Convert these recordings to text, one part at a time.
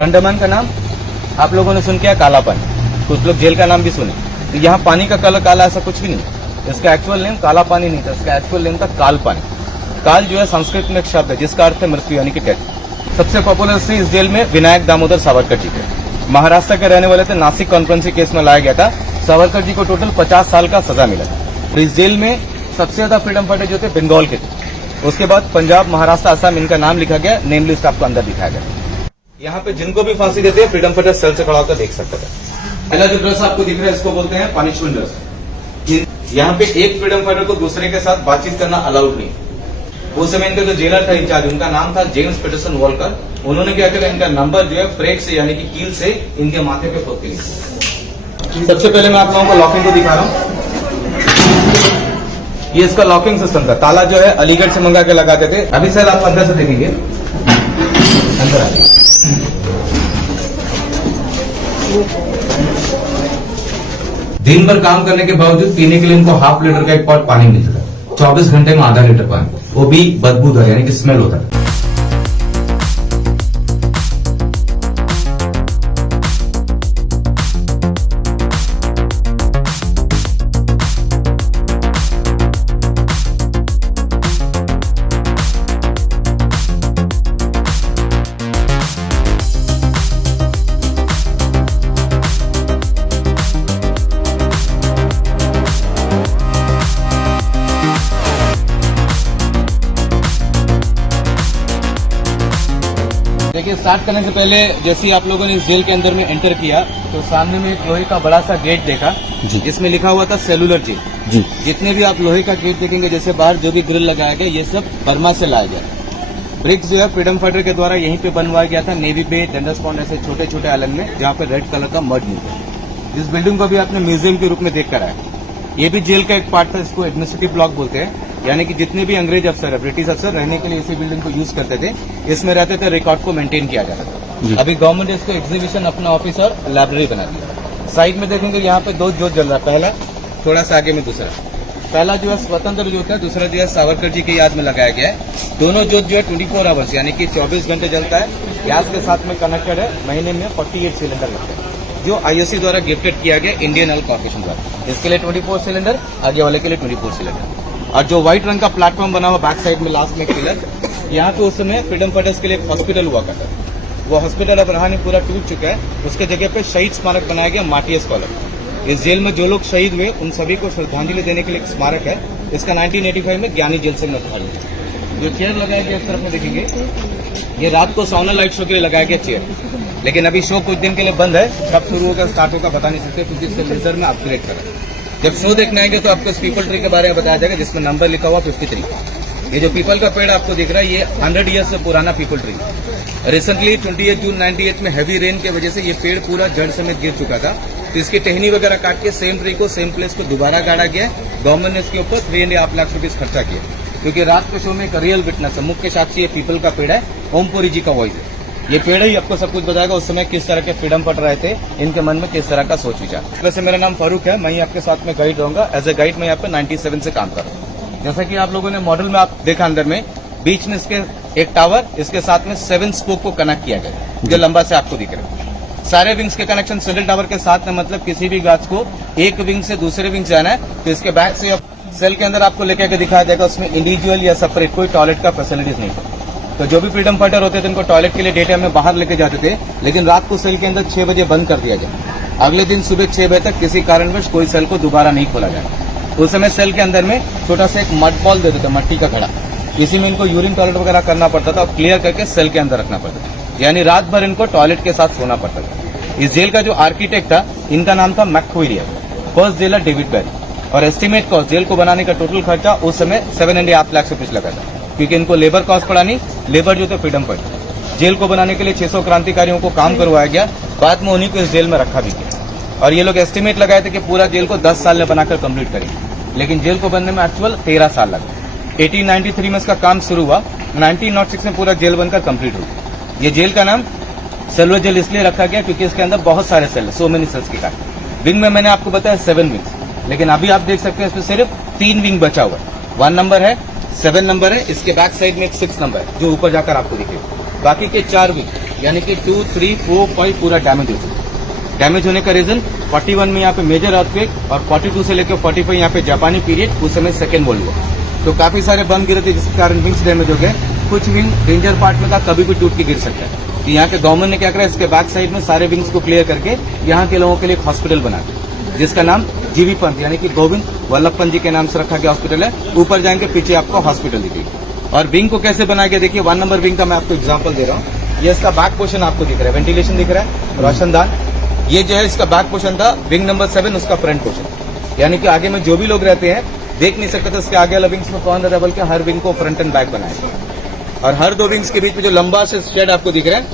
अंडमान का नाम आप लोगों ने सुन किया काला पानी, कुछ लोग जेल का नाम भी सुने। तो यहाँ पानी का कलर काला ऐसा कुछ भी नहीं। इसका एक्चुअल नेम काला पानी नहीं था, इसका एक्चुअल नेम था काल पानी। काल जो है संस्कृत में एक शब्द है जिसका अर्थ है मृत्यु यानी कि डेथ। सबसे पॉपुलर स्त्री इस जेल में विनायक दामोदर सावरकर जी थे। महाराष्ट्र के रहने वाले थे। नासिक कॉन्फ्रेंस केस में लाया गया था। सावरकर जी को टोटल 50 साल का सजा मिला। तो इस जेल में सबसे ज्यादा फ्रीडम फाइटर जो थे बंगाल के थे। उसके बाद पंजाब, महाराष्ट्र, असम इनका नाम लिखा गया। नेम लिस्ट आपको अंदर दिखाया गया। यहाँ पे जिनको भी फांसी देते हैं फ्रीडम फाइटर सेल से खड़ा होकर देख सकते हैं। पहला जो ड्रेस आपको दिख रहा है इसको बोलते हैं पनिशमेंट ड्रेस। यहाँ पे एक फ्रीडम फाइटर को दूसरे के साथ बातचीत करना अलाउड नहीं। उस समय इनका जो जेलर था इंचार्ज, उनका नाम था जेम्स पीटरसन वॉलकर। उन्होंने क्या किया, इनका नंबर जो है ब्रेक से यानी कि कील से इनके माथे पे पोत दी। सबसे पहले मैं आप लोगों को लॉकिंग को दिखा रहा हूँ। ये इसका लॉकिंग सिस्टम था। ताला जो है अलीगढ़ से मंगा के लगाते थे। अभी सर आप अंदर से देखेंगे, अंदर आ जाइए। दिन भर काम करने के बावजूद पीने के लिए इनको ½ लीटर का एक पॉट पानी मिलता था। 24 घंटे में ½ लीटर पानी, वो भी बदबूदार यानी कि स्मेल होता था। देखिए, स्टार्ट करने से पहले जैसे ही आप लोगों ने इस जेल के अंदर में एंटर किया तो सामने में एक लोहे का बड़ा सा गेट देखा जिसमें लिखा हुआ था सेलुलर जेल जी। जितने भी आप लोहे का गेट देखेंगे, जैसे बाहर जो भी ग्रिल लगाया गया, ये सब बर्मा से लाया गया। ब्रिक्स जो है फ्रीडम फाइटर के द्वारा यहीं पे बनवाया गया था। नेवी बे, डंडस पॉन्ड ऐसे छोटे छोटे आइलैंड में जहाँ पे रेड कलर का मड मिलता है। इस बिल्डिंग को भी आपने म्यूजियम के रूप में देख कर आया। ये भी जेल का एक पार्ट था, इसको एडमिनिस्ट्रेटिव ब्लॉक बोलते हैं। यानी कि जितने भी अंग्रेज अफसर है, ब्रिटिश अफसर रहने के लिए इसी बिल्डिंग को यूज करते थे। इसमें रहते थे, रिकॉर्ड को मेंटेन किया जाता था। अभी गवर्नमेंट इसको एग्जीबिशन, अपना ऑफिस और लाइब्रेरी बना दिया। साइड में देखेंगे यहाँ पे 2 जोत जल रहा है। पहला, थोड़ा सा आगे में दूसरा। पहला जो है स्वतंत्र जोत है, दूसरा जो है सावरकर जी की याद में लगाया गया है। दोनों जोत जो है 24 आवर्स यानी कि 24 घंटे जलता है। गैस के साथ में कनेक्टेड है। महीने में 48 सिलेंडर लगते हैं जो आईओसी द्वारा गिफ्टेड किया गया इंडियन ऑयल कॉर्पोरेशन द्वारा। इसके लिए 24 सिलेंडर, आगे वाले के लिए 24 सिलेंडर। और जो व्हाइट रंग का प्लेटफॉर्म बना हुआ बैक साइड में लास्ट में पिलर, यहाँ पे उस समय फ्रीडम फाइटर्स के लिए एक हॉस्पिटल हुआ करता है। वो हॉस्पिटल अब रहा नहीं, पूरा टूट चुका है। उसके जगह पे शहीद स्मारक बनाया गया, मार्टियर्स कॉलेज। इस जेल में जो लोग शहीद हुए उन सभी को श्रद्धांजलि देने के लिए एक स्मारक है। इसका 1985 में ज्ञानी जेल सिंह ने उठाया। जो चेयर लगाया गया इस तरफ में देखेंगे, ये रात को साउना लाइट शो के लिए लगाया गया चेयर। लेकिन अभी शो कुछ दिन के लिए बंद है। कब शुरू होगा, स्टार्ट होगा बता नहीं सकते, क्योंकि इससे लेजर में अपग्रेड करें। जब शो देखने आएंगे तो आपको इस पीपल ट्री के बारे में बताया जाएगा जिसमें नंबर लिखा हुआ 53। ये जो पीपल का पेड़ आपको दिख रहा है, ये 100 ईयर्स से पुराना पीपल ट्री। रिसेंटली 28 जून 98 में हैवी रेन की वजह से ये पेड़ पूरा जड़ समेत गिर चुका था। तो इसकी टहनी वगैरह काट के सेम ट्री को, सेम प्लेस को दोबारा गाड़ा गया। गवर्नमेंट ने इसके ऊपर 3.5 लाख रुपीज खर्चा किया, क्योंकि रात के शो में एक रियल विटनेस है, मुख्य साक्षी ये पीपल का पेड़ है। ओमपुरी जी का वॉइस है। ये पेड़ ही आपको सब कुछ बताएगा उस समय किस तरह के फ्रीडम फाइटर रहे थे, इनके मन में किस तरह का सोच विचार। वैसे मेरा नाम फारूक है, मैं ही आपके साथ में गाइड रहूंगा। एज ए गाइड मैं यहाँ पे 97 से काम कर रहा हूँ। जैसा कि आप लोगों ने मॉडल में आप देखा, अंदर में बीच में इसके एक टावर, इसके साथ में 7 स्पोक को कनेक्ट किया गया जो लंबा से आपको दिख रहा है। सारे विंग्स के कनेक्शन सिंगल टावर के साथ में, मतलब किसी भी गार्ड्स को एक विंग से दूसरे विंग जाना है तो इसके बैक से सेल के अंदर आपको लेकर के दिखाया जाएगा। उसमें इंडिविजुअल या सेपरेट कोई टॉयलेट का फैसिलिटीज नहीं था। तो जो भी फ्रीडम फाइटर होते थे उनको टॉयलेट के लिए डे टाइम में बाहर लेके जाते थे, लेकिन रात को सेल के अंदर 6 बजे बंद कर दिया जाए। अगले दिन सुबह 6 बजे तक किसी कारणवश कोई सेल को दोबारा नहीं खोला जाए। उस समय सेल के अंदर में छोटा सा एक मड बॉल देते थे, मट्टी का घड़ा। इसी में इनको यूरिन टॉयलेट वगैरह करना पड़ता था और क्लियर करके सेल के अंदर रखना पड़ता था। यानी रात भर इनको टॉयलेट के साथ सोना पड़ता था। इस जेल का जो आर्किटेक्ट था, इनका नाम था मैकक्विलियर। फर्स्ट जेलर डेविड बैरी। और एस्टिमेट कॉस्ट जेल को बनाने का टोटल खर्चा उस समय 7.5 लाख रुपीज लगा था, क्योंकि इनको लेबर कॉस्ट पड़ा नहीं। लेबर जो थे फ्रीडम फाइटर, जेल को बनाने के लिए 600 क्रांतिकारियों को काम करवाया गया। बाद में उन्हीं को इस जेल में रखा भी गया। और ये लोग एस्टिमेट लगाए थे कि पूरा जेल को 10 साल में बनाकर कंप्लीट करेंगे, लेकिन जेल को बनने में एक्चुअल 13 साल लगा। 1893 में इसका काम शुरू हुआ। 1906 में पूरा जेल बनकर कंप्लीट हुआ। ये जेल का नाम सेलुलर जेल इसलिए रखा गया क्योंकि इसके अंदर बहुत सारे सेल है, सो मेनी सेल्स के कारण। विंग में मैंने आपको बताया 7 विंग्स, लेकिन अभी आप देख सकते हैं इसमें सिर्फ 3 विंग बचा हुआ है। 1 नंबर है, 7 नंबर है, इसके बैक साइड में एक 6 नंबर है जो ऊपर जाकर आपको दिखेगा। बाकी के 4 विंग यानी कि 2, 3, 4, 5 पूरा डैमेज हो चुका है। डैमेज होने का रीजन 41 में यहाँ पे मेजर अर्थक्वेक और 42 से लेकर 45 यहाँ पे जापानी पीरियड, उस समय सेकेंड वर्ल्ड वॉर। तो काफी सारे बम गिरे थे जिसके कारण विंग्स डैमेज हो गए। कुछ विंग डेंजर पार्ट में था, कभी भी टूट के गिर सकता है। तो यहाँ के गवर्नमेंट ने क्या करा, इसके बैक साइड में सारे विंग्स को क्लियर करके यहाँ के लोगों के लिए एक हॉस्पिटल बना दिया, जिसका नाम जीवी पंत यानी कि गोविंद वल्लभ पंत जी के नाम से रखा गया हॉस्पिटल है। ऊपर जाएंगे पीछे आपको हॉस्पिटल दिखेगी। और विंग को कैसे बनाया गया देखिए, 1 नंबर विंग का मैं आपको एग्जाम्पल दे रहा हूँ। ये इसका बैक पोर्शन आपको दिख रहा है, वेंटिलेशन दिख रहा है, रोशनदान। ये जो है इसका बैक पोर्शन था। विंग नंबर 7 उसका फ्रंट पोर्शन, यानी कि आगे में जो भी लोग रहते हैं देख नहीं सकते थे इसके आगे वाला विंग्स में कौन रहता है, बल्कि हर विंग को फ्रंट एंड बैक बनाया। और हर 2 विंग्स के बीच में जो लंबा से शेड आपको दिख रहा है,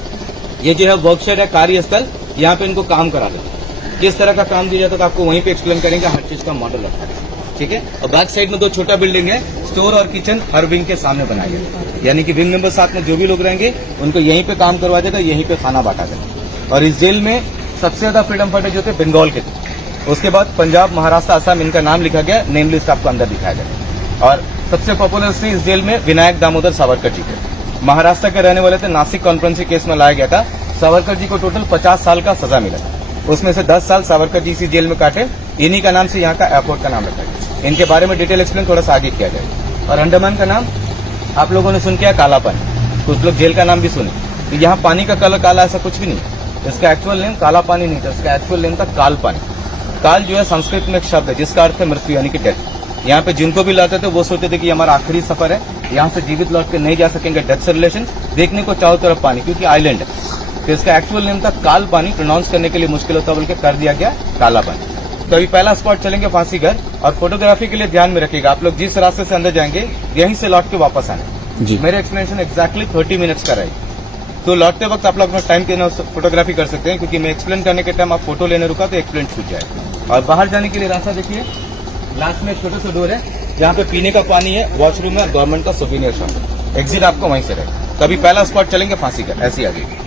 ये जो है वर्क शेड है, कार्यस्थल। यहाँ पे इनको काम करा देते हैं। किस तरह का काम दिया जाता है तो आपको वहीं पे एक्सप्लेन करेंगे, हर चीज का मॉडल रखा है, ठीक है। और बैक साइड में 2 छोटा बिल्डिंग है, स्टोर और किचन हर विंग के सामने बनाया गया, यानी कि विंग नंबर 7 में जो भी लोग रहेंगे उनको यहीं पे काम करवा देगा, यहीं पे खाना बांटा देगा। और इस जेल में सबसे ज्यादा फ्रीडम फाइटर जो थे बंगाल के थे, उसके बाद पंजाब, महाराष्ट्र, असम, इनका नाम लिखा गया, नेम लिस्ट आपको अंदर दिखाया गया। और सबसे पॉपुलर थे इस जेल में विनायक दामोदर सावरकर जी थे, महाराष्ट्र के रहने वाले थे। नासिक कॉन्फ्रेंस केस में लाया गया था। सावरकर जी को टोटल 50 साल का सजा मिला था, उसमें से 10 साल सावरकर जी इसी जेल में काटे। इन्हीं का नाम से यहाँ का एयरपोर्ट का नाम रखा गया। इनके बारे में डिटेल एक्सप्लेन थोड़ा सा आगे किया जाए। और अंडमान का नाम आप लोगों ने सुन किया काला पानी, कुछ लोग जेल का नाम भी सुने। तो यहाँ पानी का कलर काला ऐसा कुछ भी नहीं, इसका एक्चुअल नेम काला पानी नहीं था, इसका एक्चुअल नेम था काल पानी। काल जो है संस्कृत में एक शब्द है जिसका अर्थ है मृत्यु यानी कि डेथ। यहाँ पे जिनको भी लाते थे वो सोचते थे कि हमारा आखिरी सफर है, यहाँ से जीवित लौट के नहीं जा सकेंगे, डेथ से रिलेशन। देखने को चारों तरफ पानी, क्योंकि आइलैंड है। तो इसका एक्चुअल नेम था काल पानी, प्रोनाउंस करने के लिए मुश्किल होता बल्कि कर दिया गया काला पानी। तो अभी पहला स्पॉट चलेंगे फांसी घर। और फोटोग्राफी के लिए ध्यान में रखिएगा, आप लोग जिस रास्ते से अंदर जाएंगे यहीं से लौट के वापस आना जी। मेरे एक्सप्लेनेशन एक्जैक्टली 30 मिनट्स का रहेगा, तो लौटते वक्त आप लोग अपना टाइम के फोटोग्राफी कर सकते हैं, क्योंकि मैं एक्सप्लेन करने के टाइम आप फोटो लेने रुका तो एक्सप्लेन छूट जाएगा। और बाहर जाने के लिए रास्ता देखिए, लास्ट में एक छोटा सा डोर है जहाँ पे पीने का पानी है, वॉशरूम है, गवर्नमेंट का सोवेनियर शॉप है। एग्जिट आपको वहीं से रहेगा। तभी पहला स्पॉट चलेंगे फांसी घर, ऐसी आगे।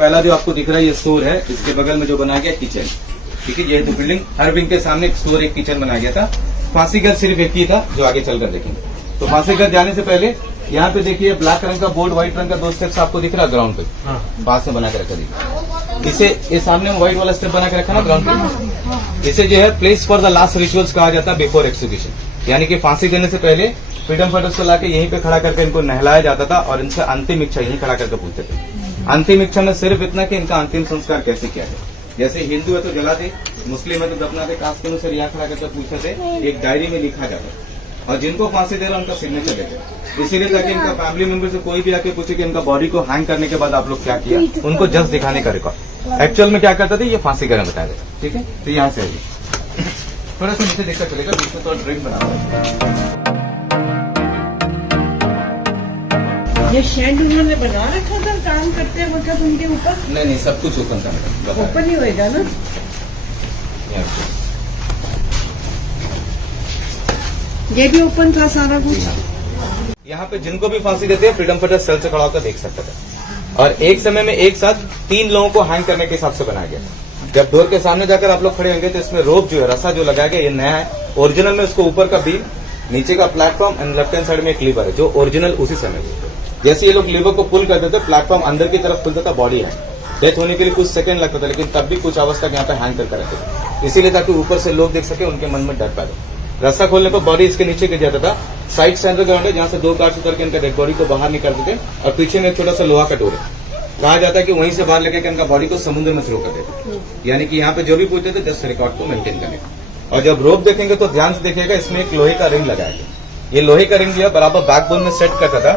पहला जो आपको दिख रहा है ये स्टोर है, इसके बगल में जो बनाया गया किचन, ठीक है। ये 2 बिल्डिंग, हर विंग के सामने एक स्टोर, एक किचन बनाया गया था। फांसी घर सिर्फ एक ही था, जो आगे चलकर देखेंगे। तो फांसी घर जाने से पहले यहाँ पे देखिए ब्लैक रंग का बोर्ड, व्हाइट रंग का 2 स्टेप्स आपको दिख रहा है ग्राउंड पे, पास में बना के रखा देखिए। इसे ये सामने व्हाइट वाला स्टेप बना के रखा ना ग्राउंड पे, इसे जो है place for the last rituals कहा जाता है बिफोर एक्सिक्यूशन। यानी कि फांसी देने से पहले फ्रीडम फाइटर्स को लाके यहीं पे खड़ा करके इनको नहलाया जाता था और इनसे अंतिम इच्छा यहीं खड़ा करके पूछते थे। अंतिम इच्छा में सिर्फ इतना कि इनका अंतिम संस्कार कैसे किया जाए। जैसे हिंदू है तो जला दे, मुस्लिम है तो दफना दे, कास्ट के अनुसार यहाँ खड़ा करके पूछते थे, एक डायरी में लिखा जाता। और जिनको फांसी दे रहा उनका सिग्नेचर देते, इसीलिए ताकि इनका फैमिली मेंबर से कोई भी आके पूछे कि इनका बॉडी को हैंग करने के बाद आप लोग क्या किया, उनको जस्ट दिखाने का रिकॉर्ड। एक्चुअल में क्या करते थे ये फांसी घर में बता देते, ठीक है। तो यहाँ से थोड़ा सा नीचे देखकर चलेगा, बीच में थोड़ा ड्रिंक बना हुआ है। ये शेड उन्होंने बना रखा था काम करते वक्त उनके ऊपर? नहीं, सब कुछ ओपन था, ओपन ही होएगा ना। ये भी ओपन था सारा कुछ। यहाँ पे जिनको भी फांसी देते हैं फ्रीडम फाइटर सेल से खड़ा होकर देख सकता था। और एक समय में एक साथ 3 लोगों को हैंग करने के हिसाब से बनाया गया। जब डोर के सामने जाकर आप लोग खड़े होंगे तो इसमें रोप जो है, रस्सा जो लगाया गया, ये नया है। ओरिजिनल में उसको ऊपर का बीम, नीचे का platform and left hand side में एक लीवर है जो ओरिजिनल उसी समय। जैसे ये लोग लीवर को पुल करते थे, प्लेटफॉर्म अंदर की तरफ खुलता था, बॉडी है। डेथ होने के लिए कुछ सेकंड लगता था, लेकिन तब भी कुछ अवस्था यहाँ पे हैंग करके रखते थे, इसीलिए ताकि ऊपर से लोग देख सके, उनके मन में डर पैदा। रस्सा खोलने पर बॉडी इसके नीचे गिर जाता था। साइड सेंटर ग्राउंड है जहाँ से 2 गार्ड्स उतर के इनका डेड बॉडी को बाहर निकालते थे, और पीछे में एक छोटा सा लोहा का डोर है। कहा जाता है कि वहीं से बाहर लेके इनका बॉडी को समुद्र में थ्रो कर देते। यानी कि यहाँ पे जो भी पूछते थे जस्ट रिकॉर्ड को मेंटेन करने। और जब रोप देखेंगे तो ध्यान से देखिएगा, इसमें एक लोहे का रिंग लगाया गया। ये लोहे का रिंग जो है बराबर बैकबोन में सेट करता था।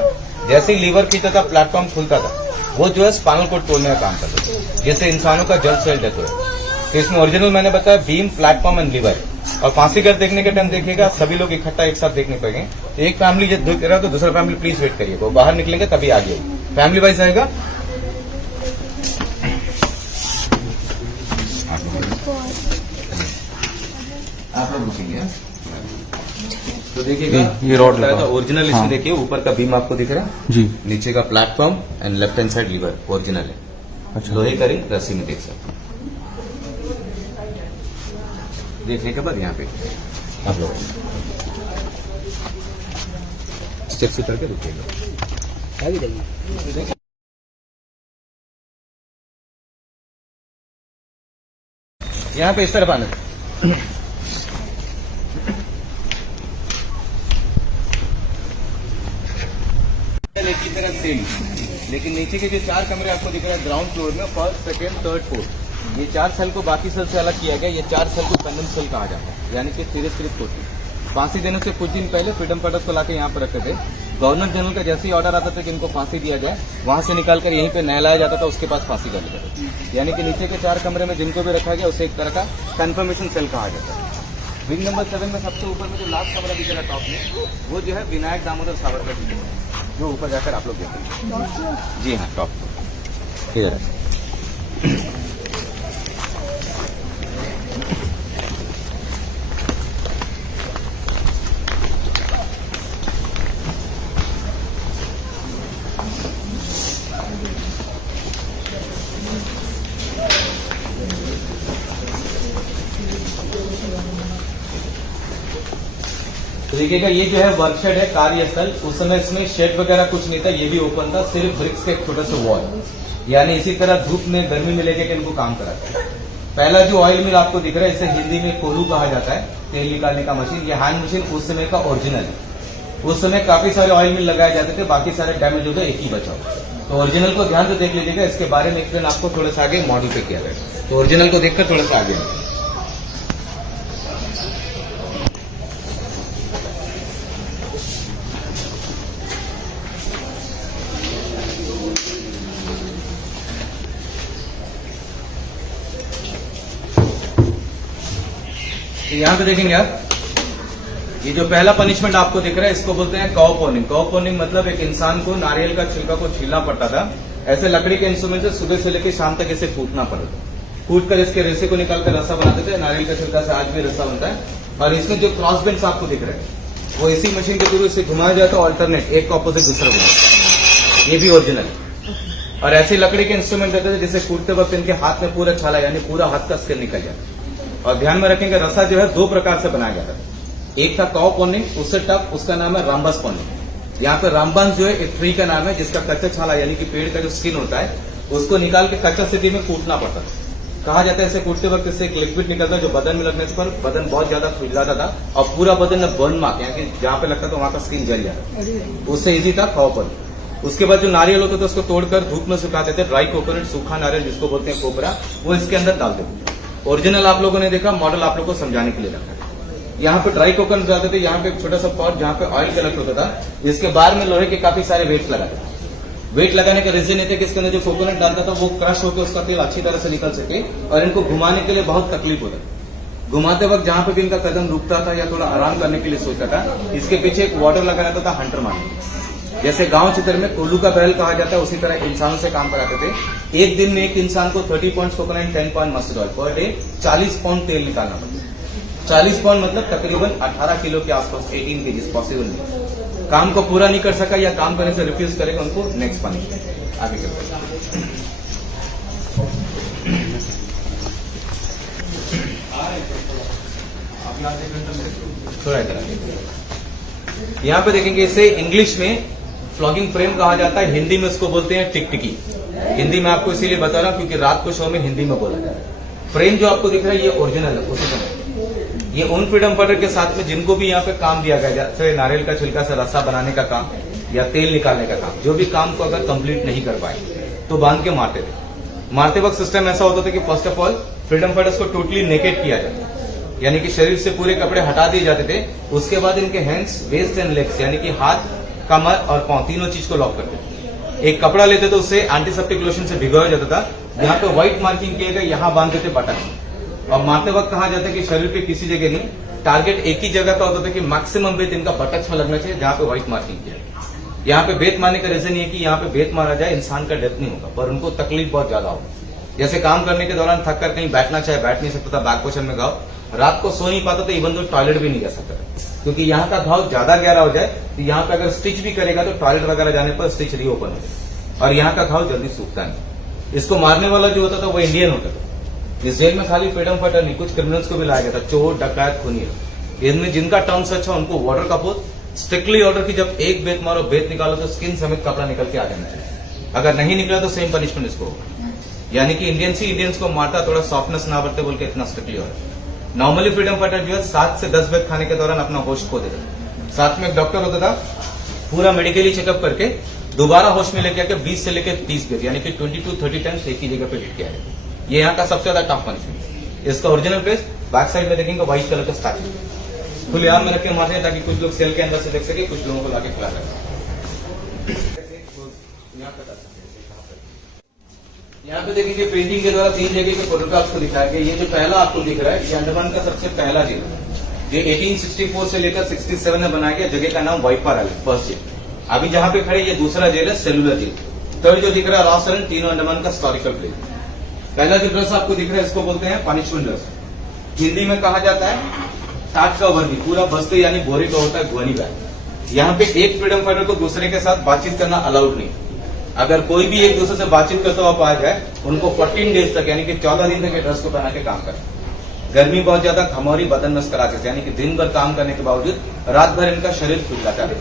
जैसे ही लीवर खींचता था, प्लेटफॉर्म खुलता था, वो जो है स्पाइनल कोड तोड़ने का काम करता था, जिससे इंसानों का जल्द से जल्द डेथ हो। तो इसमें ओरिजिनल मैंने बताया बीम, प्लेटफॉर्म एंड लीवर। और फांसी घर देखने के टाइम देखिएगा सभी लोग इकट्ठा एक साथ देखने पड़ेंगे। एक फैमिली जब देख रहा है तो दूसरा फैमिली प्लीज वेट करिए, वो बाहर निकलेंगे तभी आगे फैमिली वाइज आएगा। आप लोग रुकेंगे। तो देखिएगा ये रॉड लगा। ओरिजिनल इसमें हाँ। देखिए ऊपर का बीम आपको दिख रहा है, जी नीचे का platform and left hand side lever original है। अच्छा लोहे का रिंग रस्सी में देख सकते हैं। देखने के बाद यहाँ पे आप लोग स्टेप से करके रुकेगा। यहाँ पे इस तरफ आना की तरफ सेम, लेकिन नीचे के जो 4 कमरे आपको दिख रहे हैं ग्राउंड फ्लोर में, फर्स्ट सेकेंड थर्ड फोर्थ, ये 4 सेल को बाकी सेल से अलग किया गया। ये 4 सेल को कंडम सेल कहा जाता है, यानी कि सिर्फ होती। फांसी देने से कुछ दिन पहले फ्रीडम फाइटर्स को लाके यहाँ पर रखते थे। गवर्नर जनरल का जैसे ही ऑर्डर आता था कि इनको फांसी दिया जाए, वहां से निकालकर यहीं पे नहलाया जाता था, उसके पास फांसी कर लेते थे। यानी कि नीचे के 4 कमरे में जिनको भी रखा गया उसे एक तरह का कंफर्मेशन सेल कहा जाता है। विंग नंबर 7 में सबसे ऊपर में जो लास्ट कमरा दिख रहा है टॉप में, वो जो है विनायक दामोदर सावरकर जी है, जो ऊपर जाकर आप लोग देखेंगे। जी हाँ, टॉप इधर है। तो देखिएगा ये जो है वर्कशेड है, कार्यस्थल। उस समय इसमें शेड वगैरह कुछ नहीं था, ये भी ओपन था, सिर्फ ब्रिक्स के एक छोटा सा वॉल। यानी इसी तरह धूप में गर्मी में लेके इनको काम कराता है। पहला जो ऑयल मिल आपको दिख रहा है, इसे हिंदी में कोलू कहा जाता है, तेल निकालने का मशीन। ये हैंड मशीन उस समय का ओरिजिनल है। उस समय काफी सारे ऑयल मिल लगाए जाते थे, बाकी सारे डैमेज हो गए, एक ही बचा। तो ओरिजिनल को ध्यान से देख लीजिएगा, इसके बारे में एक्सप्लेन आपको थोड़ा सा आगे मॉडल पे किया गया। तो ओरिजिनल को देखकर थोड़ा सा आगे यहाँ पे देखेंगे आप, ये जो पहला पनिशमेंट आपको दिख रहा है, इसको बोलते हैं कॉ पोनिंग। कॉ पोनिंग मतलब एक इंसान को नारियल का छिलका को छीलना पड़ता था। ऐसे लकड़ी के इंस्ट्रूमेंट से सुबह से लेकर शाम तक इसे कूटना पड़ता था। कूट कर इसके रेसे को निकालकर रस्सा बनाते थे। नारियल का छिलका से आज भी रस्सा बनता है। और इसमें जो क्रॉस बेंड्स आपको दिख रहे हैं, वो इसी मशीन के थ्रू इसे घुमाया जाता है, ऑल्टरनेट, एक का ऑपोजिट दूसरा घुमाया। ये भी ओरिजिनल है। और ऐसी लकड़ी के इंस्ट्रूमेंट रहते थे जिसे कूटते वक्त इनके हाथ में पूरा छाला, यानी पूरा हाथ का स्किल निकल जाता। और ध्यान में रखेंगे, रस्सा जो है 2 प्रकार से बनाया जाता है। एक था कॉ पोनिंग, उससे टफ, उसका नाम है रामबास पोनिंग। यहाँ पे रामबास जो है एक ट्री का नाम है, जिसका कच्चा छाला यानी कि पेड़ का जो स्किन होता है, उसको निकाल के कच्चा स्थिति में कूटना पड़ता था। कहा जाता है इसे कूटते वक्त इससे एक लिक्विड निकलता है, जो बदन में लगने पर बदन बहुत ज्यादा खुजलाता था और पूरा बदन में बर्न मार्क, यानी कि जहां पे लगता था वहां का स्किन जल जाता। उससे इजी था कॉ पोनिंग। उसके बाद जो नारियल होता था उसको तोड़कर धूप में सुखाते थे। ड्राई कोकोनट, सूखा नारियल जिसको बोलते हैं कोबरा, वो इसके अंदर डालते थे। ओरिजिनल आप लोगों ने देखा, मॉडल आप लोगों को समझाने के लिए रखा है। यहाँ पे ड्राई कोकोनट डालते थे, यहाँ पे एक छोटा सा पॉट जहाँ पे ऑयल कलेक्ट होता था, इसके बाहर में लोहे के काफी सारे वेट्स लगाते थे। वेट लगाने का रीजन ये था कि इसके अंदर जो कोकोनट डालता था वो क्रश होकर उसका तेल अच्छी तरह से निकल सके, और इनको घुमाने के लिए बहुत तकलीफ होता था। घुमाते वक्त जहां पे भी इनका कदम रुकता था या थोड़ा आराम करने के लिए सोचता था, इसके पीछे एक वाटर लगा रहता था हंटर मारने। जैसे गांव क्षेत्र में कोल्लू का बैल कहा जाता है, उसी तरह इंसानों से काम कराते थे। एक दिन में एक इंसान को 30 pound coconut, 10 pound mustard oil per day 40 pound तेल निकालना पड़ता है। 40 पाउंड मतलब तकरीबन 18 किलो के आसपास, 18 केजीज पॉसिबल नहीं। काम को पूरा नहीं कर सका या काम करने से रिफ्यूज करेगा, उनको नेक्स्ट पनिशमेंट आगे चलते थोड़ा इधर। यहाँ पे देखेंगे इसे इंग्लिश में फ्लॉगिंग फ्रेम कहा जाता है, हिंदी में इसको बोलते हैं टिकटिकी। हिंदी में आपको इसीलिए बता रहा हूँ क्योंकि रात को शो में हिंदी में बोला जाता है। फ्रेम जो आपको दिख रहा है ये ओरिजिनल है उसी समय। ये उन फ्रीडम फाइटर के साथ में जिनको भी यहाँ पे काम दिया गया, जैसे नारियल का छिलका से रस्सा बनाने का काम या तेल निकालने का काम, जो भी काम को अगर कंप्लीट नहीं कर पाए तो बांध के मारते थे। मारते वक्त सिस्टम ऐसा होता था कि first of all freedom fighters को टोटली नेकेड किया जाता, यानी कि शरीर से पूरे कपड़े हटा दिए जाते थे। उसके बाद इनके हैंड्स, वेस्ट एंड लेग्स, यानी कि हाथ, कमर और पांव, तीनों चीज को लॉक करते थे। एक कपड़ा लेते थे, उससे एंटीसेप्टिक लोशन से भिगोया जाता था। यहाँ पे व्हाइट मार्किंग किए गए, यहाँ बांधते थे बटन। और मारते वक्त कहा जाता है कि शरीर पे किसी जगह नहीं, टारगेट एक ही जगह का होता था कि मैक्सिमम बेत इनका बटक्स में लगना चाहिए, जहां पे व्हाइट मार्किंग किया। यहाँ पे बेत मारने का रीजन ये कि यहाँ पे बेत मारा जाए, इंसान का डेथ नहीं होगा, पर उनको तकलीफ बहुत ज्यादा होगी। जैसे काम करने के दौरान थक कर कहीं बैठना चाहे बैठ नहीं सकता था, बैक पोजिशन में गाओ, रात को सो नहीं पाता था, इवन तो टॉयलेट भी नहीं जा सकता था। क्योंकि यहाँ का घाव ज्यादा गहरा हो जाए तो यहाँ पे अगर स्टिच भी करेगा तो टॉयलेट वगैरह जाने पर स्टिच रीओपन हो जाए, और यहाँ का घाव जल्दी सूखता नहीं। इसको मारने वाला जो होता था वो इंडियन होता था। इस जेल में खाली फ्रीडम फाइटर नहीं, कुछ क्रिमिनल्स को भी लाया गया था, चोर डकैत खूनी। इनमें जिनका टर्म सच है उनको वाटर का पोत स्ट्रिक्टली ऑर्डर की, जब एक बेत मारो बेत निकालो तो स्किन समेत कपड़ा निकल के आ जाना चाहिए, अगर नहीं निकला तो सेम पनिशमेंट इसको होगा। यानी कि इंडियंस को मारता, थोड़ा सॉफ्टनेस ना बरते बोल के इतना strictly order. Normally freedom fighter जो है 7 से 10 बेत खाने के दौरान अपना होश खो देता था। साथ में एक डॉक्टर होता था, पूरा मेडिकली चेकअप करके दोबारा होश में लेके आके 20 से लेकर 30 बेत यानी कि 20 to 30 टाइम्स एक ही जगह पे हिट किया है। ये यहाँ का सबसे ज्यादा टफ पनिशमेंट। इसका ओरिजिनल पेज बैक साइड में देखेंगे व्हाइट कलर का स्टार्टिंग खुलेआम में रख के मारते हैं ताकि कुछ लोग सेल के अंदर से देख सके, कुछ लोगों को लाके खिला सके। यहाँ पे देखेंगे पेंटिंग के द्वारा 3 जगह के फोटोग्राफ्स को दिखाया गया। ये जो पहला आपको दिख रहा है ये अंडमान का सबसे पहला जेल है। ये 1864 से लेकर 67 में बनाया गया। जगह का नाम वाइपार आइलैंड, फर्स्ट जेल। अभी जहाँ पे खड़े ये दूसरा जेल है, सेलुलर जेल। थर्ड जो दिख रहा है रॉस आइलैंड, तीनों अंडमान का हिस्टोरिकल प्लेस। पहला जो ड्रेस आपको दिख रहा है इसको बोलते हैं पनिशमेंट ड्रेस। हिंदी में कहा जाता है टाट का वर्दी, पूरा बस्ते यानी बोरी का होता है गोनी बैग। यहाँ पे एक फ्रीडम फाइटर को दूसरे के साथ बातचीत करना अलाउड नहीं। अगर कोई भी एक दूसरे से बातचीत करता हुआ पाया जाए उनको 14 डेज तक यानी कि 14 दिन तक ड्रेस को पहना के काम करें। गर्मी बहुत ज्यादा, घमौरी बदन नस कराते थे, यानी कि दिन भर काम करने के बावजूद रात भर इनका शरीर खुल जाता है।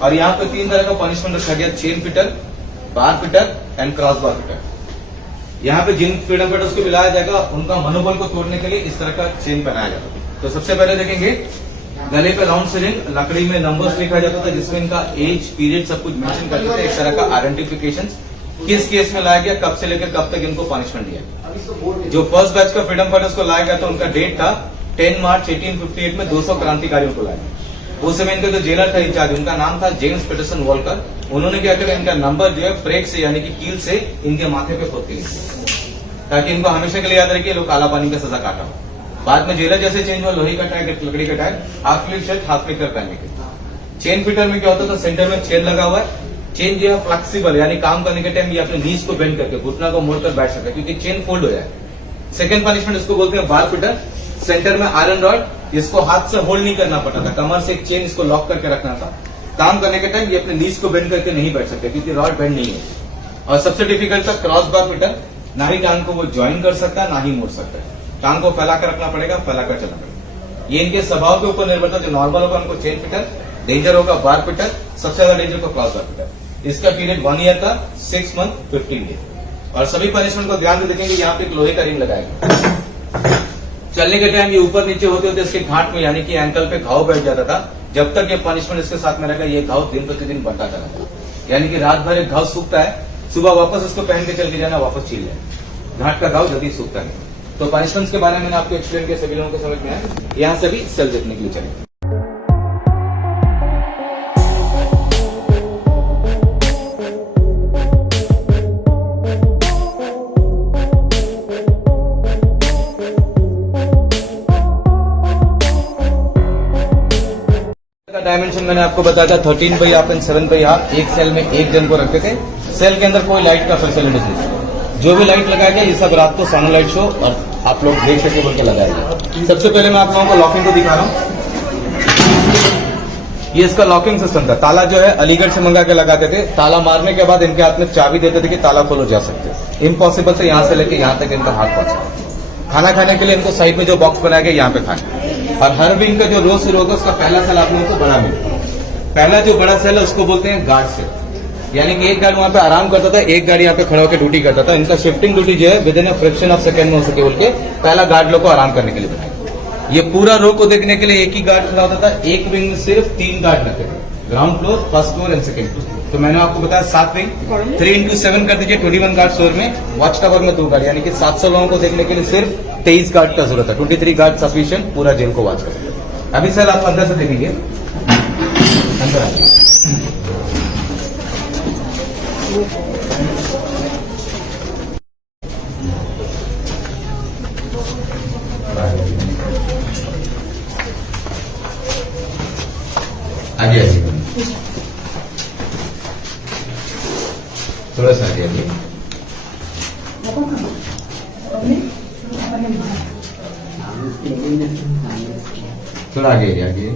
और यहाँ पे 3 तरह का पनिशमेंट रखा गया, chain fitter, bar fitter and cross bar fitter. यहाँ पे जिन फ्रीडम फाइटर्स को मिलाया जाएगा उनका मनोबल को तोड़ने के लिए इस तरह का चेन पहनाया जाता है। तो सबसे पहले देखेंगे गले पे राउंड सिरिंज, लकड़ी में नंबर्स लिखा जाता था जिसमें इनका एज, पीरियड सब कुछ मेंशन करते थे। एक तरह का आइडेंटिफिकेशन, किस केस में लाया गया, कब से लेकर कब तक इनको पनिशमेंट दिया। जो फर्स्ट बैच का फ्रीडम फाइटर्स को लाया गया था उनका डेट था 10 मार्च 1858 में 200 क्रांतिकारियों को लाया। उस समय इनका जो जेलर था इंचार्ज, उनका नाम था जेम्स पीटरसन वॉलकर। उन्होंने क्या किया, इनका नंबर जो है फ्रेक से यानी कि कील से इनके माथे पे खोद के लिखा ताकि इनको हमेशा के लिए याद रहे कि लोग काला पानी का सजा काटा हो। बाद में जेलर जैसे चेंज हुआ, लोहे का टैग, लकड़ी का tag, half sleeve shirt, half निकर पहनने के। चेन फिटर में क्या होता था, सेंटर में चेन लगा हुआ है। चेन जो है फ्लेक्सिबल यानी काम करने के टाइम ये अपने नीज को बेंड करके घुटना को मोड़कर बैठ सकता है क्योंकि चेन फोल्ड हो जाए। सेकंड पनिशमेंट इसको बोलते हैं बार फिटर। सेंटर में आयरन रॉड, इसको हाथ से होल्ड नहीं करना पड़ता था, कमर से एक चेन इसको लॉक करके रखना था। काम करने के टाइम ये अपने नीज को बेंड करके नहीं बैठ सकते क्योंकि रॉड बेंड नहीं है। और सबसे डिफिकल्ट था क्रॉस बार फिटर। ना ही टांग को वो ज्वाइन कर सकता है ना ही मोड़ सकता है, टांग को फैलाकर रखना पड़ेगा, फैलाकर चलना पड़ेगा। ये इनके स्वभाव के ऊपर निर्भर था। जो नॉर्मल होगा उनको चेन फिटर, डेंजर होगा बार फिटर, सबसे ज्यादा डेंजर को क्रॉस बार फिटर। इसका पीरियड 1 ईयर का, 6 मंथ 15 डेज। और सभी पनिशमेंट को ध्यान में देखेंगे, यहाँ पे एक लोहे का रिंग लगाएगा। चलने के टाइम ये ऊपर नीचे होते होते इसके घाट में यानी कि एंकल पे घाव बैठ जाता था। जब तक ये पनिशमेंट इसके साथ में रहेगा ये घाव दिन प्रतिदिन बढ़ता चला था। यानी कि रात भर एक घाव सूखता है, सुबह वापस इसको पहन के चल के जाना, वापस छील जाए। घाट का घाव जल्दी सूखता नहीं। तो पनिशमेंट्स के बारे में मैंने आपको एक्सप्लेन किया, सभी लोगों को समझ में आया। यहाँ से भी सेल देखने के लिए चले। डायमेंशन मैंने आपको बताया था 13 by half and 7 by half. एक सेल में एक जन को रखते थे। सेल के अंदर कोई लाइट का फैसिलिटी नहीं। जो भी लाइट लगाया गया ये सब रात को सनलाइट शो और आप लोग देख सके बोल के लगाया गया। सबसे पहले मैं आप लोगों को लॉकिंग को दिखा रहा हूँ। ये इसका लॉकिंग सिस्टम था। ताला जो है अलीगढ़ से मंगा के लगाते थे। ताला मारने के बाद इनके हाथ में चाबी देते थे कि ताला खोलो जा सकते। इम्पॉसिबल था यहाँ से लेके यहाँ तक इनका हाथ पहुंचा। खाना खाने के लिए इनको साइड में जो बॉक्स बनाया गया यहाँ पे खाना। और हर विंग का जो रो से होगा उसका पहला सेल आप लोगों को बड़ा मिलता है। पहला जो बड़ा सेल है उसको बोलते हैं गार्ड सेल। यानी कि एक गार्ड वहां पे आराम करता था, एक गार्ड यहाँ पे खड़ा होकर ड्यूटी करता था। इनका शिफ्टिंग ड्यूटी जो है with in a fraction of second में हो सके बोल के पहला गार्ड लोग को आराम करने के लिए बनाया। ये पूरा रो को देखने के लिए एक ही गार्ड खड़ा होता था। एक विंग में सिर्फ 3 गार्ड रहते थे, ground floor, first floor and second floor. तो मैंने आपको बताया 7 विंग, 3x7 कर दीजिए, 21 गार्ड फ्लोर में। वॉच टावर में 2 गार्ड, यानी कि 700 लोगों को देखने के लिए सिर्फ 23 गार्ड का जरूरत है। 23 गार्ड सफिशिएंट पूरा जेल को वॉच कर। अभी सर आप अंदर से देखेंगे, अंदर आइए। आगे आइए, थोड़ा सा आगे आइए। थोड़ा आगे आइए, आगे।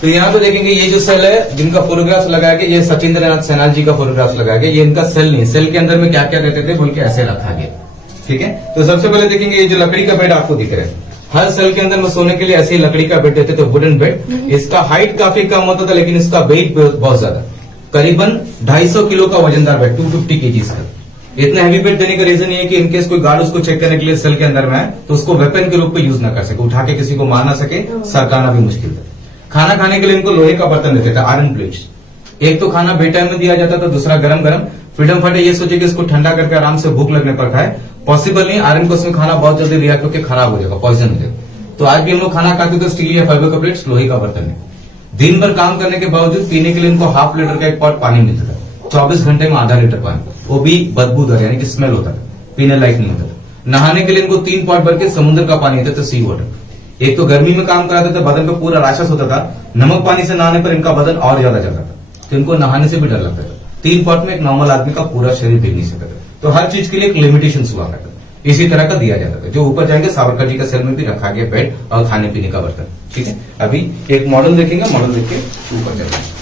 तो यहाँ पे देखेंगे ये जो सेल है जिनका फोटोग्राफ्स लगाया गया, ये सचिंद्र नाथ सैनाल जी का फोटोग्राफ्स लगाया गया। ये इनका सेल नहीं है, सेल के अंदर में क्या क्या रहते थे बोल के ऐसे रखा गया। ठीक है, तो सबसे पहले देखेंगे ये जो लकड़ी का बेड आपको दिख रहा है, हर सेल के अंदर में सोने के लिए ऐसे ही लकड़ी का बेड देते थे, वुडन बेड। इसका हाइट काफी कम होता था लेकिन इसका वेट बहुत ज्यादा, करीबन 250 किलो का वजनदार बेड, 250 kg का। इतना हैवी बेड देने का रीजन ये है कि इनकेस कोई गार्ड उसको चेक करने के लिए सेल के अंदर में है तो उसको वेपन के रूप में यूज ना कर सके, उठा के किसी को मार ना सके, सरकाना भी मुश्किल था। खाना खाने के लिए इनको लोहे का बर्तन देते थे, आयरन प्लेट्स। एक तो खाना बे टाइम में दिया जाता था, दूसरा गरम गरम। फ्रीडम फाइटर ये सोचे कि इसको ठंडा करके आराम से भूख लगने पर खाए, पॉसिबल नहीं। आयरन को उसमें खाना बहुत जल्दी रिएक्ट होकर खराब हो जाएगा, पॉइजन हो जाएगा। तो आज भी हम लोग खाना खाते थे स्टील या फाइबर का प्लेट्स, लोहे का बर्तन है। दिन भर काम करने के बावजूद पीने के लिए इनको ½ लीटर का एक पॉट पानी मिलता था, 24 घंटे में आधा लीटर पानी, वो भी बदबूदार यानी कि स्मेल होता था, पीने लायक नहीं होता था। नहाने के लिए इनको 3 पॉट भर के समुद्र का पानी देता था, सी वाटर। एक तो गर्मी में काम कराते थे, बदन पे पूरा राशस होता था, नमक पानी से नहाने पर इनका बदन और ज्यादा जलता था, तो इनको नहाने से भी डर लगता था। 3 पॉट में एक नॉर्मल आदमी का पूरा शरीर भीग नहीं सकता था। तो हर चीज के लिए एक लिमिटेशन हुआ करता था, इसी तरह का दिया जाता था। जो ऊपर जाएंगे सावरकर जी का सेल में भी रखा गया बेड और खाने पीने का बर्तन। ठीक है, अभी एक मॉडल देखेंगे, मॉडल देख के ऊपर चलेंगे।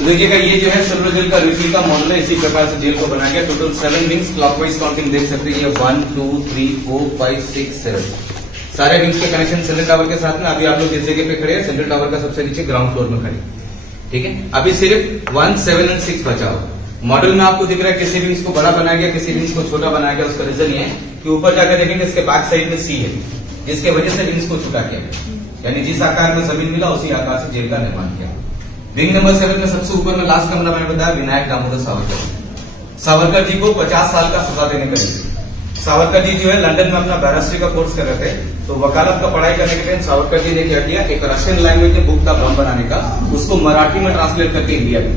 देखिएगा ये जो है सेलुलर जेल का रिफिल का मॉडल है, इसी प्रकार से जेल को बनाया गया। टोटल 7 विंग्स, क्लॉकवाइज काउंटिंग देख सकते हैं, ये 1 2 3 4 5 6 7 सारे विंग्स के कनेक्शन सेंट्रल टावर के साथ में। अभी आप लोग जिस जगह पे खड़े हैं सेंट्रल टावर का सबसे नीचे ग्राउंड फ्लोर में खड़े। ठीक है, अभी सिर्फ 1 7 और 6 बचा हुआ। मॉडल में आपको दिख रहा है किसी विंग्स को बड़ा बनाया गया, किसी विंग्स को छोटा बनाया गया। उसका रीजन ये है कि ऊपर जाकर देखेंगे इसके बैक साइड में सी है, जिसके वजह से विंग्स को छुटा किया गया, यानी जिस आकार में जमीन मिला उसी आकार से जेल का निर्माण किया। विंग नंबर 7 में सबसे ऊपर में लास्ट कमरा मैंने बताया विनायक दामोदर सावरकर। सावरकर जी को 50 साल का सजा देने का लिए सावरकर जी जो है लंदन में अपना बैरिस्ट्री का कोर्स कर रहे थे, तो वकालत का पढ़ाई करने के टाइम सावरकर जी ने क्या किया, एक रशियन लैंग्वेज में बुक था बम बनाने का, उसको मराठी में ट्रांसलेट करके इंडिया में,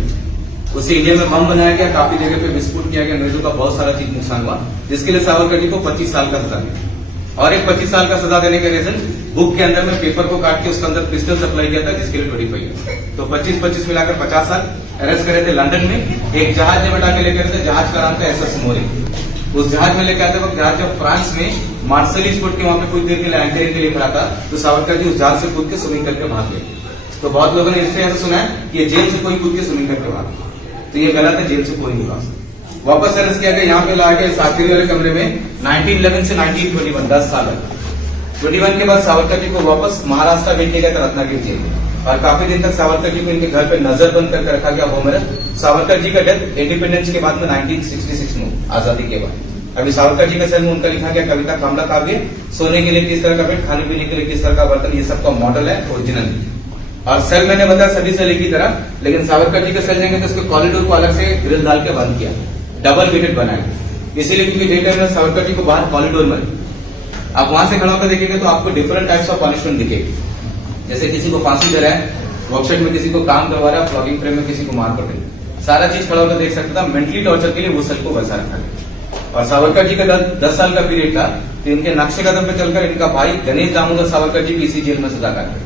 उसे इंडिया में बम बनाया गया। काफी जगह पे विस्फोट किया गया, मेरे का बहुत सारा चीज नुकसान हुआ, जिसके लिए सावरकर जी को 25 साल का सजा दिया। और एक 25 साल का सजा देने का रीजन बुक के अंदर में पेपर को काट के उसके अंदर पिस्टल सप्लाई किया था, जिसके लिए 25 ईयर। तो 25-25 मिलाकर 50 साल। अरेस्ट करे थे लंदन में, एक जहाज में बैठा के लेकर थे, जहाज का नाम था SS मोरी। उस जहाज में लेकर आते वक्त जहाज जब फ्रांस में मार्सेलिस पोर्ट के वहां पे कुछ देर के लिए एंकरिंग के लिए खड़ा था, तो सावरकर जी उस जहाज से कूद के स्विमिंग करके भाग गए। तो बहुत लोगों ने इससे ऐसा सुना है कि ये जेल से कोई कूद के स्विमिंग करके भाग, तो ये गलत है, जेल से कोई नहीं भाग। वापस अरेस्ट किया गया, यहाँ पे लाया गया इस आखिरी वाले कमरे में 1911 से 1921, 10 साल। 21 के बाद सावरकर जी को वापस महाराष्ट्र भेज दिया गया रत्नागिरी जेल में, और काफी दिन तक सावरकर जी को इनके घर पे नजर बंद करके रखा गया, होम अरेस्ट। सावरकर जी का डेथ इंडिपेंडेंस के बाद में 1966 में, आजादी के बाद। अभी सावरकर जी का सेल में उनका लिखा गया कविता कामला काव्य, सोने के लिए किस तरह का बेड, खाने पीने के लिए किस तरह का बर्तन, ये सबका मॉडल है ओरिजिनल। और सेल मैंने बताया सभी सेल एक ही तरह, लेकिन सावरकर जी का सेल जाएंगे तो उसके कॉरिडोर को अलग से ग्रिल डाल के बंद किया, डबल गेटेड बनाया, इसीलिए क्योंकि डे टाइम में सावरकर जी को बाहर कॉरिडोर में आप वहां से खड़ा होकर देखेंगे तो आपको डिफरेंट टाइप्स ऑफ पनिशमेंट दिखेगी। जैसे किसी को फांसी दे रहा है, वर्कशॉप में किसी को काम करवा रहा है, फ्लॉगिंग फ्रेम में किसी को मार पड़ रही, सारा चीज खड़ा होकर देख सकता था। मेंटली टॉर्चर के लिए वो सेल को वैसा रखा गया। और सावरकर जी का 10 साल का पीरियड था, तो इनके नक्शे कदम पे चलकर इनका भाई गणेश दामोदर सावरकर जी भी इसी जेल में सजा काटे।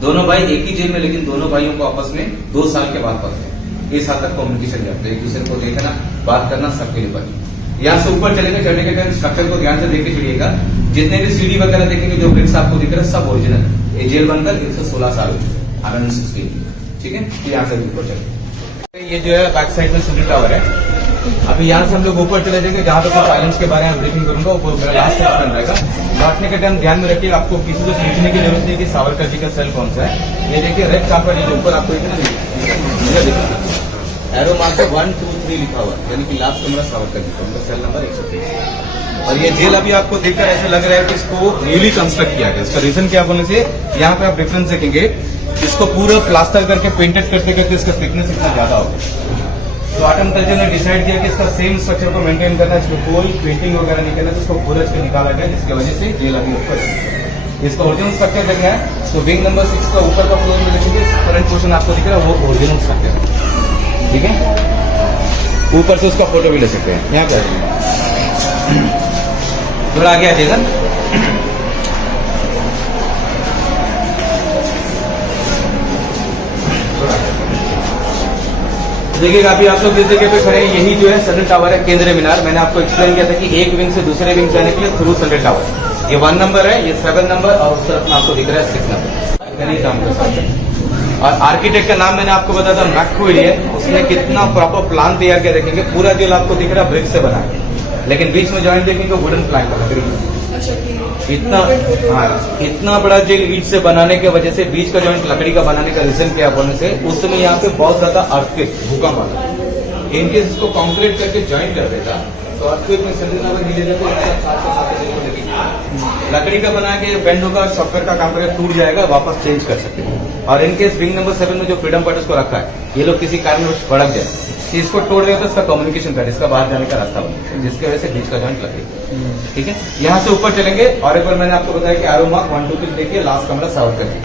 दोनों भाई एक ही जेल में, लेकिन दोनों भाइयों को आपस में 2 साल के बाद पकड़े। इस हद तक कम्युनिकेशन करते, एक दूसरे को देखना, बात करना, सबके लिए बनी। यहाँ से ऊपर चलेंगे, चढ़ने के टाइम स्ट्रक्चर को ध्यान से देख के चढ़िएगा। जितने भी सीढ़ी वगैरह देखेंगे, जो ब्रिक्स आपको दिख रहे हैं, सब ओरिजिनल है। ये जेल बनकर 116 साल हो चुके, 116। ठीक है, यहाँ से ऊपर चलेंगे। ये जो है बैक साइड में सेंट्रल टावर है। अभी यहाँ से हम लोग ऊपर चले जाएंगे, जहाँ पे कुछ आइलैंड्स के बारे में ब्रीफिंग करूंगा, वो मेरा लास्ट सेक्शन रहेगा। लौटने के टाइम ध्यान में रखिए, आपको किसी को सोचने की जरूरत नहीं कि सावरकर जी का सेल कौन सा है। ये देखिए रेड चापर, ये ऊपर आपको एरो मार्क 1 2 103 लिखा हुआ है, यानी कि लास्ट कमरा सावरकर जी का, उनका सेल नंबर 103। और ये जेल अभी आपको देखकर ऐसा लग रहा है कि इसको न्यूली कंस्ट्रक्ट किया गया। इसका रीजन क्या बोलने से, यहाँ पे आप डिफरेंस देखेंगे, इसको पूरा प्लास्टर करके पेंटेड करते करते इसका थिकनेस इतना ज्यादा हो गया। तो आटम कल्चर ने डिसाइड किया कि इसका सेम स्ट्रक्चर को मेंटेन करना है, इसको कोई पेंटिंग वगैरह नहीं करना, इसको खोज के निकाला गया, जिसकी वजह से जेल अभी ऊपर है। इसका ओरिजिनल स्ट्रक्चर देखना है तो विंग नंबर 6 का ऊपर का फ्लोर में देखेंगे, करंट पोर्शन आपको दिख रहा है वो ओरिजिनल स्ट्रक्चर है, ठीक है। ऊपर से उसका फोटो भी ले सकते हैं, यहाँ पर थोड़ा आगे आ जाएगा। देखिएगा अभी आप लोग जिस जगह पे खड़े हैं, यही जो है सदर टावर है, केंद्रीय मीनार। मैंने आपको एक्सप्लेन किया था कि एक विंग से दूसरे विंग जाने के लिए थ्रू सदर टावर, ये 1 नंबर है, ये 7 नंबर, और उस तरफ में आपको दिख रहा है 6 नंबर, यानी काम कर सकते हैं। और आर्किटेक्ट का नाम मैंने आपको बताया था मैक्रोइडियन, उसने कितना प्रॉपर प्लान तैयार किया देखेंगे। पूरा जो आपको दिख रहा है ब्रिक से बना है, लेकिन बीच में जॉइंट देखेंगे वुडन प्लैंक का लकड़ी, इतना इतना बड़ा जेल ईट से बनाने की वजह से बीच का जॉइंट लकड़ी का बनाने का रीजन क्या बोलने से, उस समय यहाँ पे बहुत ज्यादा अर्थक्वेक भूकंप आता है। इनकेस इसको कॉन्क्रीट करके ज्वाइंट कर देता तो अर्थक्वेक में संरचना अगर हिले जाए तो लकड़ी का बना के बेंड होगा, सॉफ्टवेयर का काम करके टूट जाएगा, वापस चेंज कर सकते हैं। और इनकेस विंग नंबर 7 में जो फ्रीडम फाइटर्स को रखा है, ये लोग किसी कारण भड़क जाए, इसको तोड़ देगा तो इसका कम्युनिकेशन कर, इसका बाहर जाने का रास्ता बने, जिसकी वजह से बीच का जॉइंट लगे, ठीक है। यहाँ से ऊपर चलेंगे और एक बार मैंने आपको बताया कि आरो मार्क 1 2 3 देखिए, लास्ट कमरा सावरकर जी,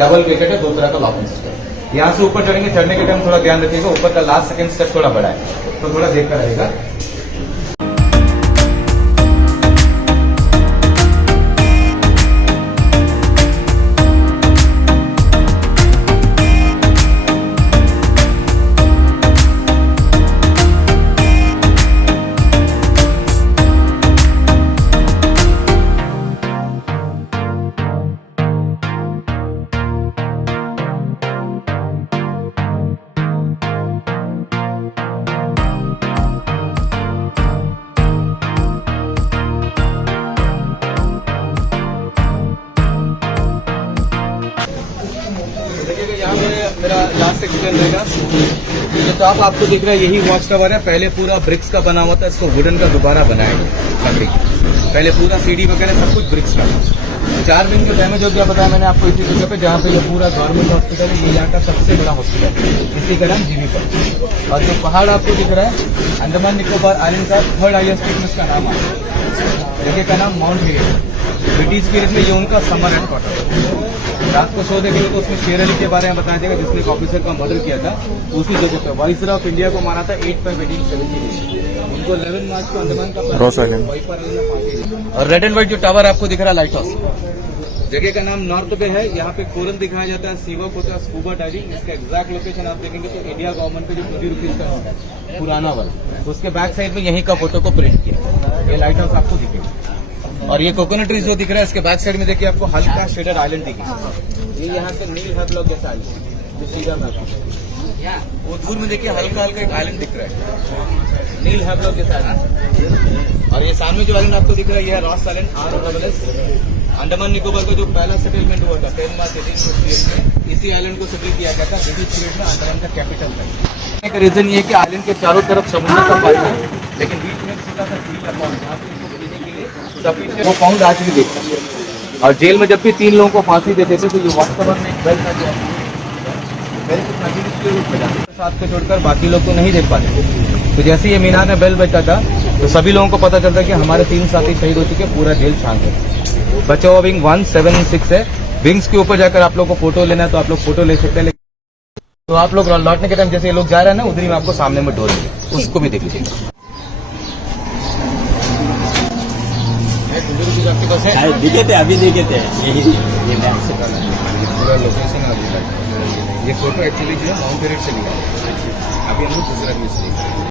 डबल विकेट है, 2 तरह का लॉकिंग सिस्टम। यहाँ से ऊपर चढ़ेंगे, चढ़ने के टाइम थोड़ा ध्यान रखिएगा, ऊपर का लास्ट सेकंड स्टेप थोड़ा बड़ा है, तो थोड़ा देखकर रहेगा। यहाँ पे मेरा लास्ट एक्सप्लेन रहेगा। ये टॉप आपको दिख रहा है, यही वॉच टावर है, पहले पूरा ब्रिक्स का बना हुआ था, इसको वुडन का दोबारा बनाया गया लकड़ी। पहले पूरा सीढ़ी वगैरह सब कुछ ब्रिक्स का। 4 दिन जो डैमेज हो गया बताया मैंने आपको इसी जगह पे, जहाँ पे ये पूरा गवर्नमेंट हॉस्पिटल है, ये यहाँ का सबसे बड़ा हॉस्पिटल है, इसी का नाम जीवी पर। और जो पहाड़ आपको दिख रहा है, अंडमान निकोबार आइलैंड का 3rd हाईएस्ट पीक में इसका नाम है, जगह का नाम माउंट हेरियट। ब्रिटिश पीरियड में ये उनका समर हेडक्वार्टर। रात को शो देखेंगे तो उसमें शेर अली के बारे में बताया जाएगा, जिसने एक ऑफिसर का मर्डर किया था, उसी जगह पे वाइसरॉय ऑफ इंडिया को मारा था 8/1870। उनको 11 मार्च को अंडमान का रॉस आइलैंड और रेड एंड व्हाइट जो टावर आपको दिख रहा है लाइट हाउस, जगह का नाम नॉर्थ पे है। यहाँ पे कोरल दिखाया जाता है, सीवक होता है, स्कूबा डाइविंग। इसका एग्जैक्ट लोकेशन आप देखेंगे तो इंडिया गवर्नमेंट का जो 20 रुपीज का नोट है पुराना वाला, उसके बैक साइड में यहीं का फोटो को प्रिंट किया। ये लाइट हाउस आपको दिखेगा। और ये कोकोनट ट्रीज जो दिख रहा है, इसके बैक साइड में देखिए आपको हल्का शेडर आइलैंड दिखेगा। ये यहाँ से नील हैवलॉक जैसा आइलैंड जो सीधा मैप, वो दूर में देखिए हल्का हल्का एक आइलैंड दिख रहा है, नील हैवलॉक जैसा आइलैंड। और ये सामने जो आइलैंड आपको दिख रहा है, ये है Ross island, ROSS। Andaman Nicobar का जो पहला सेटलमेंट हुआ था 10 मार्च 1858 में, इसी आइलैंड को सेटल किया गया था। ब्रिटिश पीरियड में अंडमान का कैपिटल था। का रीजन ये है कि आइलैंड के चारों तरफ समुद्र का पानी है, लेकिन बीच में छोटा सा झील है, जहाँ पे इसको पीने के लिए सफिशिएंट वो पाउंड आज भी देखता है। और जेल में जब भी 3 लोगों को फांसी देते थे तो ये वास्तव में एक बेल था, जो बेल को नगीने के रूप में जाते थे, साथ को छोड़कर बाकी लोग को नहीं देख पाते। तो जैसे ये मीनार में बेल बजता था तो सभी लोगों को पता चलता कि हमारे 3 साथी शहीद हो चुके, पूरा जेल शांत है। बचा हुआ विंग 176 है। विंग्स के ऊपर जाकर आप लोग को फोटो लेना है तो आप लोग फोटो ले सकते हैं। तो आप लोग लौटने के टाइम जैसे ये लोग जा रहे हैं ना, उधर ही में आपको सामने में डोर है, उसको भी देख लीजिएगा। आपके पास है? दिखे थे, अभी दिखे थे, यही ये बैंक से पूरा लोकेशन है। ये फोटो एक्चुअली जो है माउंट हेरियट से लिया, अभी हम लोग दूसरा भी